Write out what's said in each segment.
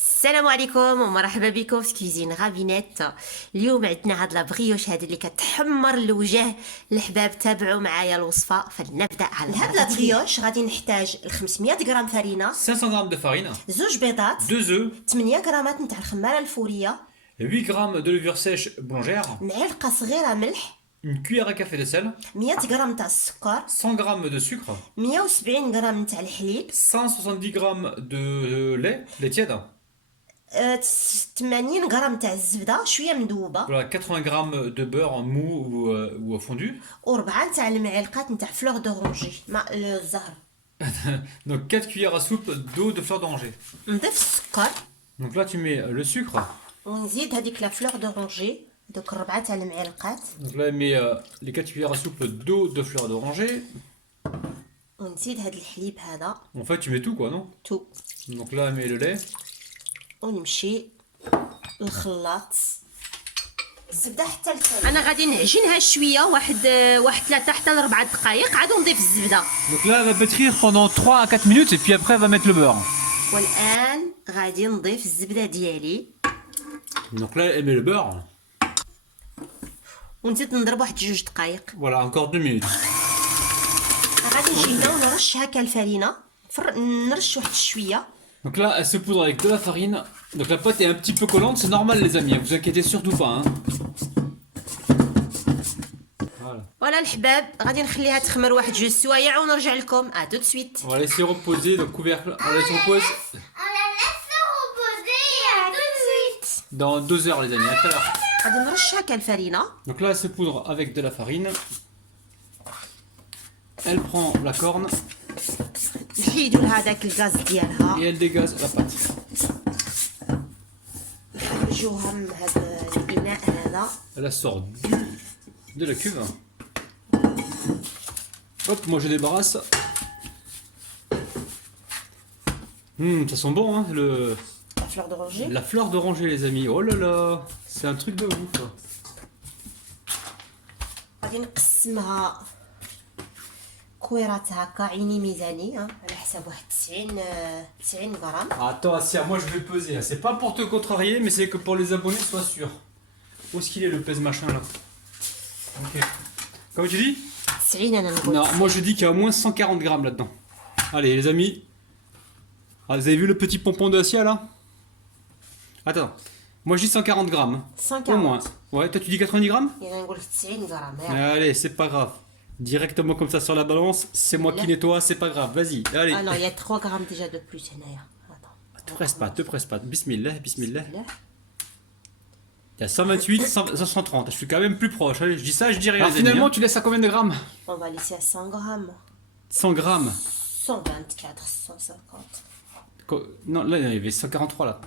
السلام عليكم ومرحبا بكم في كوزين غابينيت. اليوم عندنا هاد لابغيوش هادي اللي كتحمر الوجه. الحباب تابعوا معايا الوصفه فلنبدا. على هاد لابغيوش غادي نحتاج 500 غرام فرينه، 500 grammes de farine, زوج بيضات، 2 œufs, 8 غرامات نتاع الخماره الفوريه، 8 grammes de levure sèche boulangère, معلقه صغيره ملح، une cuillère à café de sel, 100 غرام تاع السكر، 100 grammes de sucre, 170 غرام نتاع الحليب، 170 grammes de lait tiède, 80 غرام تاع الزبده شويه مذوبه، voilà, 80 grammes de beurre mou ou fondu, وربعه تاع المعلقات نتاع فلور دورونجي مع الزهر. donc 4 cuillères à soupe d'eau de fleur d'oranger. نضيف السكر Donc là tu mets le sucre, ونزيد هذيك لا فلور دورونجي، دوك الربعه تاع المعلقات، donc là elle met les 4 cuillères à soupe d'eau de fleur d'oranger. ونزيد هاد الحليب هذا En fait tu mets tout quoi non? تو، Donc là elle met le lait, ونمشي للخلاط الزبده حتى لتالي. انا غادي نعجنها شويه، واحد 3 حتى ل 4 دقائق، عاد نضيف الزبده. donc là elle va pétrir pendant 3 à 4 minutes et puis après elle va mettre le beurre. والان غادي نضيف الزبده ديالي Donc là elle met le beurre, ونزيد نضرب واحد 2 دقائق. voilà encore 2 minutes. غادي نجي هنا ونرش هكا الفرينه، نرش واحد شويه. Donc là, elle se poudre avec de la farine. Donc la pâte est un petit peu collante, c'est normal les amis, hein, vous inquiétez surtout pas. Hein. Voilà. ولا الحباب غادي نخليها تخمر واحد 2 سوايع ونرجع لكم تو دو سويت. On va laisser reposer, donc couvercle, on la laisse repose On la laisse reposer tout de suite. dans 2 heures les amis, à tout à l'heure. غادي نرش هكا الفرينه، Donc là, elle se poudre avec de la farine. Elle prend la corne نحيدوا لها داك الغاز ديالها، et elle dégaze la pâte. نخرجوها من هذا الاناء هذا. Elle la sort de la cuve. Hop, moi je débarrasse. Ça sent bon hein, لا فلور دورونجي la fleur d'oranger les amis. Oh là là, c'est un truc de ouf. غادي نقسمها كويرات هكا عيني ميزاني، على حساب واحد 90 غرام. Attends, Assia, moi je vais peser. C'est pas pour te contrarier, mais c'est que pour les abonnés, sois sûr. Où est-ce qu'il est le pèse machin là? Ok. Comment tu dis? 90 انا نقول. Non, moi je dis qu'il y a au moins 140 grammes là-dedans. Allez, les amis. Ah, vous avez vu le petit pompon de Assia là? Attends. Moi je dis 140 grammes. 140. Au moins. Ouais, toi tu dis 90 grammes? انا نقول 90 غرام. يلا. Allez, c'est pas grave. Directement comme ça sur la balance, c'est moi qui nettoie, c'est pas grave. Vas-y, allez. اه نو يا 3 غرام ديجا دو بلوس هنايا. Te presse pas, te presse pas. Bismillah, bismillah. لا Il y a 128, 130. Je suis quand même plus proche. Allez, je dis ça, je dis rien. Alors, les amis, finalement, hein. Tu laisses à combien de grammes? on va laisser à 100 grammes. 100 grammes. 124, 150. Non, là, il y avait 143 là.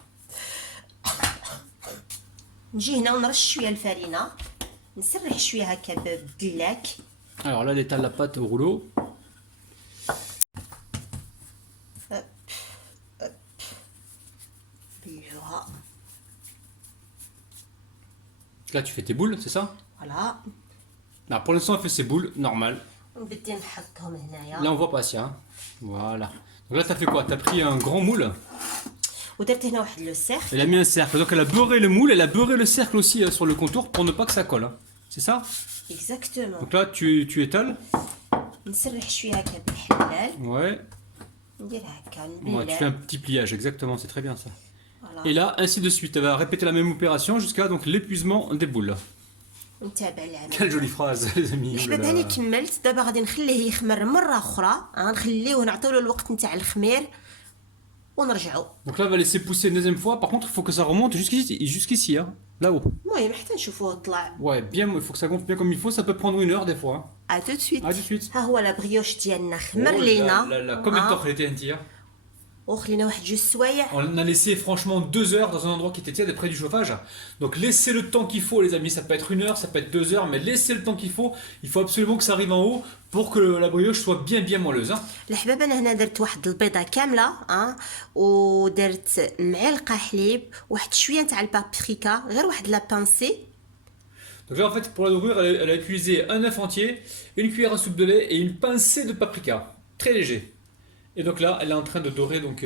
نجي هنا ونرش شويه الفرينه، نسرح شويه هكا بالدلاك. Alors là, l'état de la pâte au rouleau. بلوها Là, tu fais tes boules, c'est ça? فوالا. Là, pour l'instant, elle fait ses boules, normal. نبدي نحطهم هنايا. Là, on voit pas, ça. Hein. Voilà. Donc là, t'as fait quoi? T'as pris un grand moule. ودرت هنا واحد لو سيرف. Elle a mis un cercle. Donc elle a beurré le moule, elle a beurré le cercle aussi sur le contour pour ne pas que ça colle. Hein. C'est ça? اكزاكتومون. Donc là, tu étales. نسرح شويه هكا بالحلال، Ouais. ندير هكا Ouais, tu fais un نبلل. petit pliage, exactement, c'est très bien ça. فوالا. Et là, ainsi de suite, elle va répéter la même opération jusqu'à donc l'épuisement des boules. ونتابع العمل. Quelle jolie phrase, les amis. الحباب Oh là là. هاني كملت، دابا غادي نخليه يخمر مره اخرى، غنخليوه نعطيو له الوقت نتاع الخمير ونرجعوا. Donc là, elle va laisser pousser une deuxième fois. Par contre, il faut que ça remonte jusqu'ici, hein, là-haut. المهم حتى نشوفوه طلع. Ouais, bien, il faut que ça gonfle bien comme il faut. Ça peut prendre 1 heure des fois. Hein. تو سويت. À tout de suite. ها هو لا بريوش ديالنا خمر Oh là لينا. là là, combien de temps elle était entière? وخلينا واحد 2 سوايع. On a laissé franchement 2 heures dans un endroit qui était tiède près du chauffage. Donc laissez le temps qu'il faut les amis, ça peut être 1 heure, ça peut être 2 heures, mais laissez le temps qu'il faut. Il faut absolument que ça arrive en haut pour que la brioche soit bien moelleuse. Hein. الحباب انا هنا درت واحد البيضه كامله، ودرت معلقه حليب، واحد شويه نتاع البابريكا، غير واحد لا بانسي. Donc là en fait pour la dorure elle a utilisé un œuf entier, une cuillère à soupe de lait et une pincée de paprika, très léger. Et donc là elle est en train de dorer donc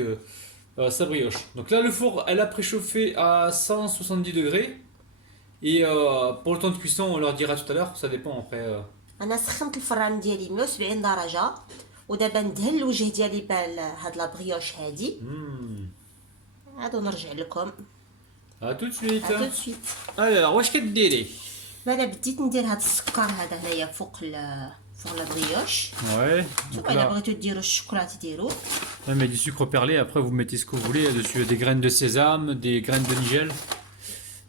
sa brioche. Donc là, le four, elle a préchauffé à 170 degrés. Et pour le temps de cuisson, on leur dira tout à l'heure, ça dépend après. انا سخنت الفران ديالي 170 درجه ودابا ندهن الوجه ديالي هاد لا بريوش هادي. عادو نرجع لكم. À tout de suite. ا تو سويت. Alors, واش كديري؟ انا بديت ندير هاد السكر هذا هنايا فوق لا بريوش. Ouais. شوفوا الا بغيتو ديروا الشكلاط ديروا. On met du sucre perlé, après vous mettez ce que vous voulez dessus, des graines de sésame, des graines de nigel,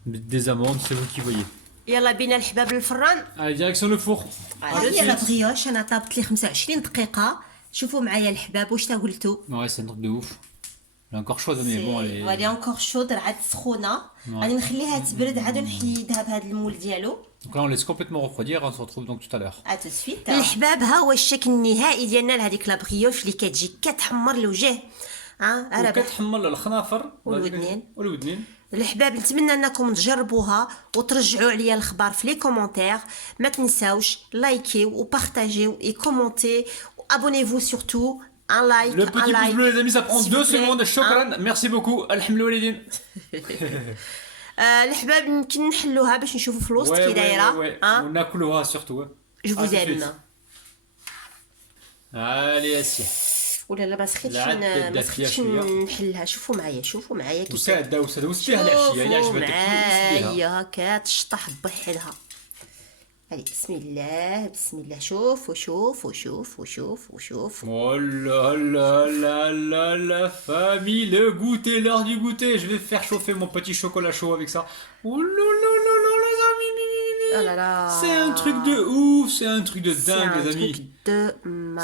des amandes, c'est vous qui voyez. يلا بينا الحباب للفران. Allez, direction le four. ها هي لا بريوش انا طابت لي 25 دقيقه. شوفوا معايا الحباب واش تا قلتوا. Ouais, c'est un truc de ouf. Elle est encore chaude, mais bon, elle est... غادي انكور شود راه عاد سخونه. غادي نخليها تبرد عاد نحيدها بهذا المول ديالو. Donc là, on laisse complètement refroidir, on se retrouve donc tout à l'heure. ا تو سويت. الحباب ها هو الشكل النهائي ديالنا لهذيك لا بريوش اللي كتجي كتحمر الوجه. ها راه وكتحمر الخنافر والودنين. والودنين. الحباب نتمنى انكم تجربوها وترجعوا عليا الخبر في لي كومونتير. ما تنساوش لايكيو وبارطاجيو اي كومونتي وابونيفو سورتو. Un like, Le petit pouce bleu, les amis, ça prend 2 secondes. Shukran, merci beaucoup. Alhamdoulilah. الحباب يمكن نحلوها باش نشوفوا في الوسط كي دايره. وناكلوها surtout. جو فوز ايم. Allez, assieds. ولا لا ما سخيتش نحلها. شوفوا معايا كي وسادة وسبيها العشية اللي عجبتك. معايا كتشطح بوحدها. هادي بسم الله شوف. Oh là là là là la famille, le goûter, l'heure du goûter. Je vais faire chauffer mon petit chocolat chaud avec ça. Oh là là là là les amis. Oh là là. C'est un truc de ouf, c'est un truc de dingue les amis.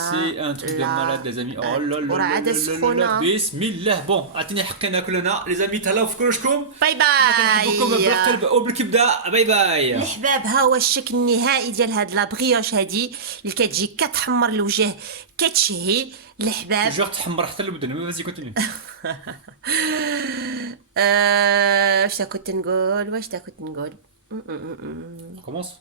C'est un truc de malade les amis. Oh là là là là. Bismillah. Bon, attendez حقنا كلنا les amis. تهلاو في كلشكم. باي باي. نحبكم بالقلب وبالكبدة. باي باي. الحباب ها هو الشكل النهائي ديال هاد لا بريوش هادي اللي كتجي كتحمر الوجه كتشهي الحباب. جور تحمر حتى البدن. فازي كونتيني. واش كنت نقول Commence.